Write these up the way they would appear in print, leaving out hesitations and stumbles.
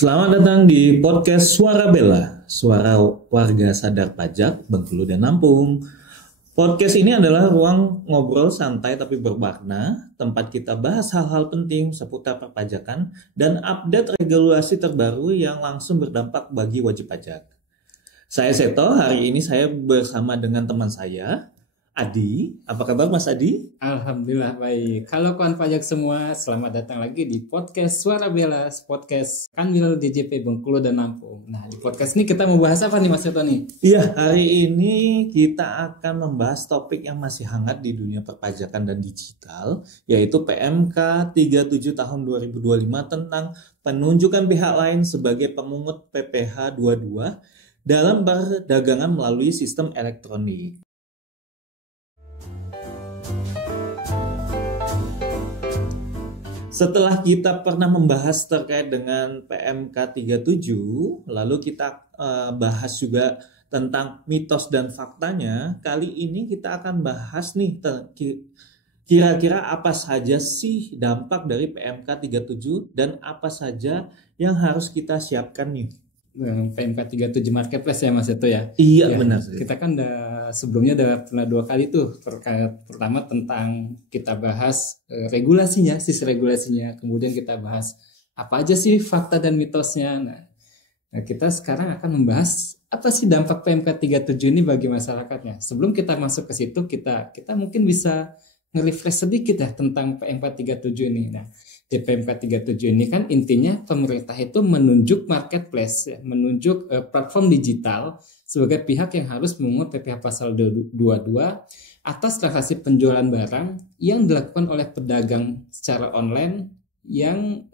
Selamat datang di podcast Suara Bella, suara warga sadar pajak Bengkulu dan Lampung. Podcast ini adalah ruang ngobrol santai tapi bermakna, tempat kita bahas hal-hal penting seputar perpajakan dan update regulasi terbaru yang langsung berdampak bagi wajib pajak. Saya Seto, hari ini saya bersama dengan teman saya, Adi. Apa kabar Mas Adi? Alhamdulillah baik. Halo kawan pajak semua, selamat datang lagi di podcast Suara Bella, podcast Kanwil DJP Bengkulu dan Lampung. Nah, di podcast ini kita mau bahas apa nih Mas Seto nih? Iya, hari ini kita akan membahas topik yang masih hangat di dunia perpajakan dan digital, yaitu PMK 37 tahun 2025 tentang penunjukan pihak lain sebagai pemungut PPh 22 dalam perdagangan melalui sistem elektronik. Setelah kita pernah membahas terkait dengan PMK 37, lalu kita bahas juga tentang mitos dan faktanya. Kali ini kita akan bahas nih kira-kira apa saja sih dampak dari PMK 37 dan apa saja yang harus kita siapkan nih. PMK 37 Marketplace ya Mas Seto ya? Iya, ya, benar. Kita kan sebelumnya pernah 2 kali tuh terkait pertama tentang kita bahas regulasinya, sisi regulasinya, kemudian kita bahas apa aja sih fakta dan mitosnya. Nah, kita sekarang akan membahas apa sih dampak PMK 37 ini bagi masyarakatnya. Sebelum kita masuk ke situ, kita mungkin bisa nge-refresh sedikit ya tentang PMK 37 ini. Nah, di PMK 37 ini kan intinya pemerintah itu menunjuk marketplace, ya, menunjuk platform digital sebagai pihak yang harus memungut PPh pasal 22 atas transaksi penjualan barang yang dilakukan oleh pedagang secara online yang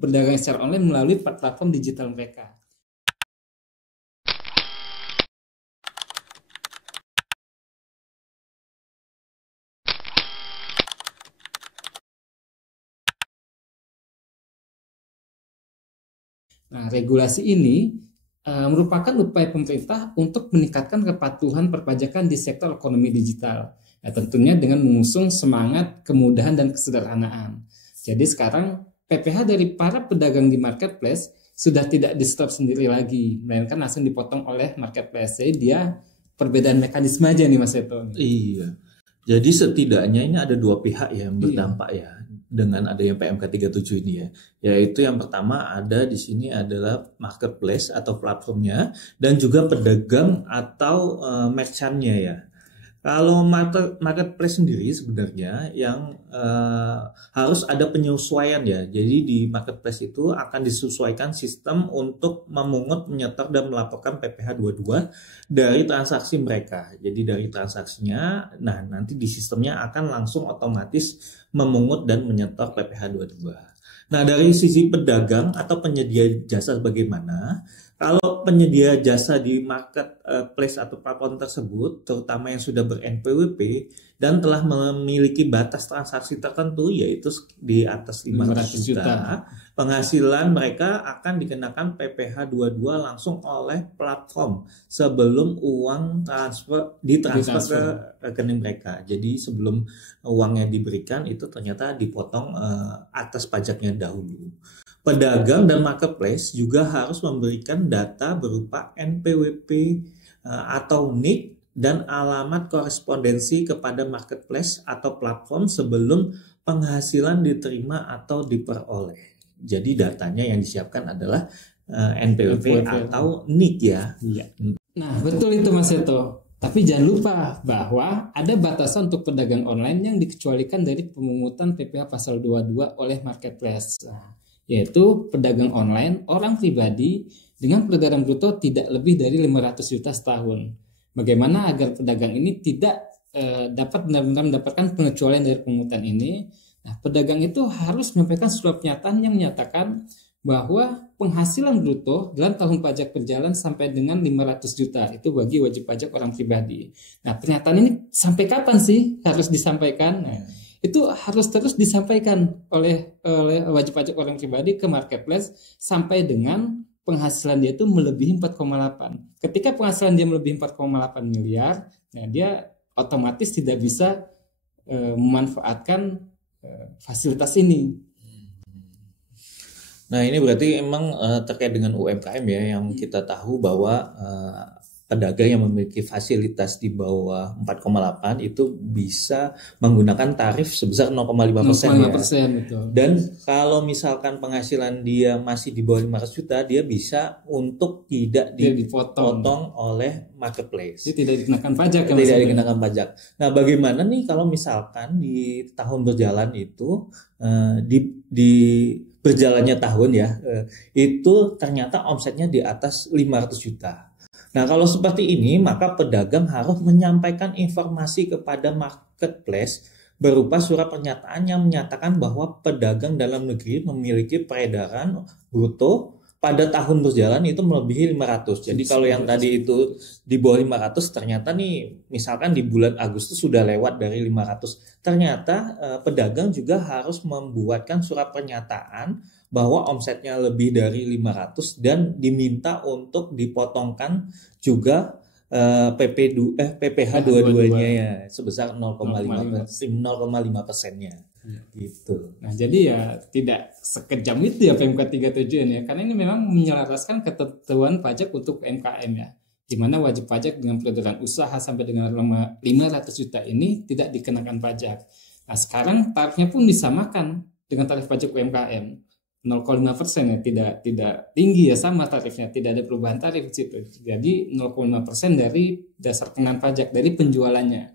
berdagang secara online melalui platform digital mereka. Nah, regulasi ini merupakan upaya pemerintah untuk meningkatkan kepatuhan perpajakan di sektor ekonomi digital. Nah, tentunya dengan mengusung semangat kemudahan dan kesederhanaan. Jadi sekarang PPh dari para pedagang di marketplace sudah tidak di-stop sendiri lagi, melainkan langsung dipotong oleh marketplace. Jadi dia perbedaan mekanisme aja nih Mas Seto. Iya. Jadi setidaknya ini ada dua pihak yang berdampak ya dengan adanya PMK 37 ini ya. Yaitu yang pertama ada di sini adalah marketplace atau platformnya dan juga pedagang atau merchant-nya ya. Kalau marketplace sendiri sebenarnya yang harus ada penyesuaian ya. Jadi di marketplace itu akan disesuaikan sistem untuk memungut, menyetor dan melaporkan PPh 22 dari transaksi mereka. Jadi dari transaksinya, nah nanti di sistemnya akan langsung otomatis memungut dan menyetor PPh 22. Nah dari sisi pedagang atau penyedia jasa bagaimana? Kalau penyedia jasa di marketplace atau platform tersebut, terutama yang sudah ber-NPWP dan telah memiliki batas transaksi tertentu, yaitu di atas 500 juta, penghasilan mereka akan dikenakan PPh 22 langsung oleh platform sebelum uang ditransfer ke rekening mereka. Jadi sebelum uangnya diberikan itu ternyata dipotong atas pajaknya dahulu. Pedagang dan marketplace juga harus memberikan data berupa NPWP atau NIK dan alamat korespondensi kepada marketplace atau platform sebelum penghasilan diterima atau diperoleh. Jadi datanya yang disiapkan adalah NPWP atau NIK ya. Nah betul itu Mas Seto. Tapi jangan lupa bahwa ada batasan untuk pedagang online yang dikecualikan dari pemungutan PPh pasal 22 oleh marketplace. Yaitu pedagang online orang pribadi dengan peredaran bruto tidak lebih dari 500 juta setahun. Bagaimana agar pedagang ini tidak dapat benar-benar mendapatkan pengecualian dari pungutan ini? Nah, pedagang itu harus menyampaikan surat pernyataan yang menyatakan bahwa penghasilan bruto dalam tahun pajak berjalan sampai dengan 500 juta itu bagi wajib pajak orang pribadi. Nah, pernyataan ini sampai kapan sih harus disampaikan? Nah, itu harus terus disampaikan oleh wajib pajak orang pribadi ke marketplace sampai dengan penghasilan dia itu melebihi 4,8. Ketika penghasilan dia melebihi 4,8 miliar, nah dia otomatis tidak bisa memanfaatkan fasilitas ini. Nah, ini berarti emang terkait dengan UMKM ya, yang kita tahu bahwa pedagang yang memiliki fasilitas di bawah 4,8 itu bisa menggunakan tarif sebesar 0,5% ya. 0,5% betul. Dan kalau misalkan penghasilan dia masih di bawah 500 juta, dia bisa untuk tidak dipotong oleh marketplace. Jadi tidak dikenakan pajak. Tidak dikenakan pajak. Nah, bagaimana nih kalau misalkan di tahun berjalan itu di berjalannya tahun ya, itu ternyata omsetnya di atas 500 juta. Nah, kalau seperti ini, maka pedagang harus menyampaikan informasi kepada marketplace berupa surat pernyataan yang menyatakan bahwa pedagang dalam negeri memiliki peredaran bruto pada tahun berjalan itu melebihi 500. Jadi kalau yang tadi itu di bawah 500, ternyata nih misalkan di bulan Agustus sudah lewat dari 500. Ternyata pedagang juga harus membuatkan surat pernyataan bahwa omsetnya lebih dari 500 dan diminta untuk dipotongkan juga PPh dua-duanya ya sebesar 0,5%-nya gitu. Nah, jadi ya tidak sekejam itu ya PMK 37 ini ya, karena ini memang menyelaraskan ketentuan pajak untuk UMKM ya, di mana wajib pajak dengan peredaran usaha sampai dengan 500 juta ini tidak dikenakan pajak. Nah, sekarang tarifnya pun disamakan dengan tarif pajak UMKM. 0,5% ya, tidak tinggi ya, sama tarifnya, tidak ada perubahan tarif di situ. Jadi 0,5% dari dasar pengenaan pajak dari penjualannya.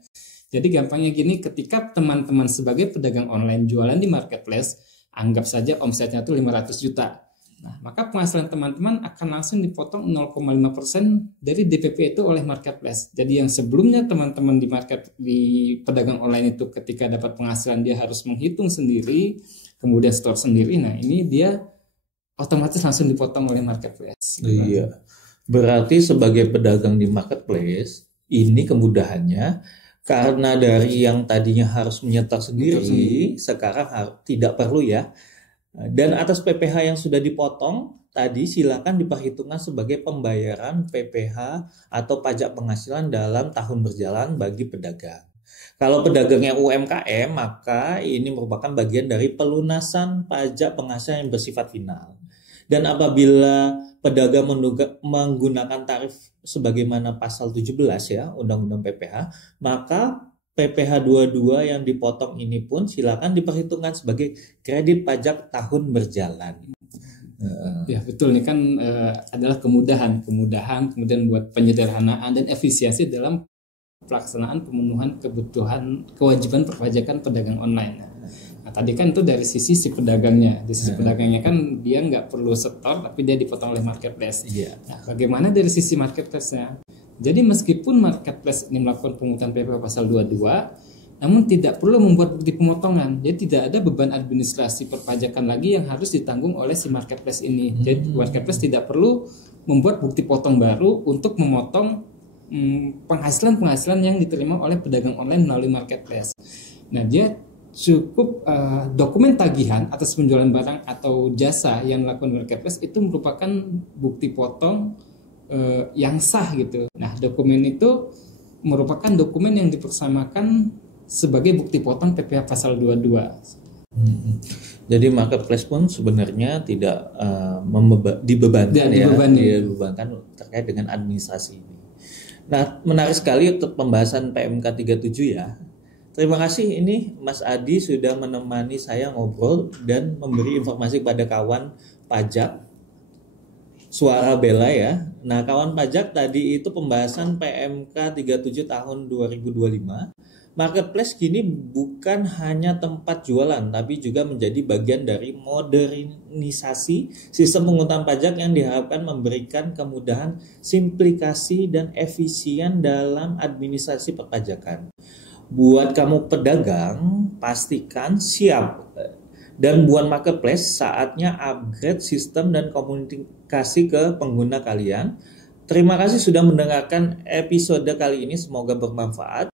Jadi gampangnya gini, ketika teman-teman sebagai pedagang online jualan di marketplace, anggap saja omsetnya itu 500 juta. Nah, maka penghasilan teman-teman akan langsung dipotong 0,5% dari DPP itu oleh marketplace. Jadi yang sebelumnya teman-teman di pedagang online itu ketika dapat penghasilan dia harus menghitung sendiri, kemudian store sendiri. Nah, ini dia otomatis langsung dipotong oleh marketplace. Iya. Berarti sebagai pedagang di marketplace, ini kemudahannya karena dari yang tadinya harus menyetor sendiri, sekarang tidak perlu ya. Dan atas PPh yang sudah dipotong tadi silakan diperhitungkan sebagai pembayaran PPh atau pajak penghasilan dalam tahun berjalan bagi pedagang. Kalau pedagangnya UMKM, maka ini merupakan bagian dari pelunasan pajak penghasilan yang bersifat final. Dan apabila pedagang menggunakan tarif sebagaimana pasal 17 ya, Undang-Undang PPh, maka PPh 22 yang dipotong ini pun silakan diperhitungkan sebagai kredit pajak tahun berjalan. Ya betul, ini kan adalah kemudahan kemudian buat penyederhanaan dan efisiensi dalam pelaksanaan pemenuhan kebutuhan kewajiban perpajakan pedagang online. Nah, tadi kan itu dari sisi si pedagangnya. Di sisi pedagangnya kan dia nggak perlu setor tapi dia dipotong oleh marketplace. Nah, bagaimana dari sisi marketplace-nya? Jadi meskipun marketplace ini melakukan pemungutan PPh pasal 22, namun tidak perlu membuat bukti pemotongan. Jadi tidak ada beban administrasi perpajakan lagi yang harus ditanggung oleh si marketplace ini. Jadi marketplace tidak perlu membuat bukti potong baru untuk memotong penghasilan yang diterima oleh pedagang online melalui marketplace. Nah, dia cukup dokumen tagihan atas penjualan barang atau jasa yang dilakukan marketplace itu merupakan bukti potong yang sah gitu. Nah, dokumen itu merupakan dokumen yang dipersamakan sebagai bukti potong PPh pasal 22. Jadi marketplace pun sebenarnya tidak dibebankan terkait dengan administrasi ini. Nah, menarik sekali untuk pembahasan PMK 37 ya. Terima kasih ini Mas Adi sudah menemani saya ngobrol dan memberi informasi kepada kawan pajak Suara Bela ya. Nah, kawan pajak tadi itu pembahasan PMK 37 tahun 2025. Marketplace kini bukan hanya tempat jualan, tapi juga menjadi bagian dari modernisasi sistem penghutang pajak yang diharapkan memberikan kemudahan, simplifikasi, dan efisien dalam administrasi perpajakan. Buat kamu pedagang, pastikan siap. Dan buat marketplace, saatnya upgrade sistem dan komunikasi ke pengguna kalian. Terima kasih sudah mendengarkan episode kali ini, semoga bermanfaat.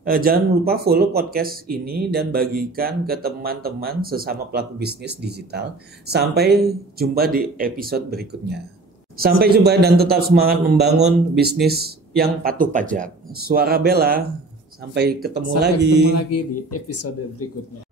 Jangan lupa follow podcast ini dan bagikan ke teman-teman sesama pelaku bisnis digital. Sampai jumpa di episode berikutnya. Sampai jumpa dan tetap semangat membangun bisnis yang patuh pajak. Suara Bela, sampai ketemu lagi di episode berikutnya.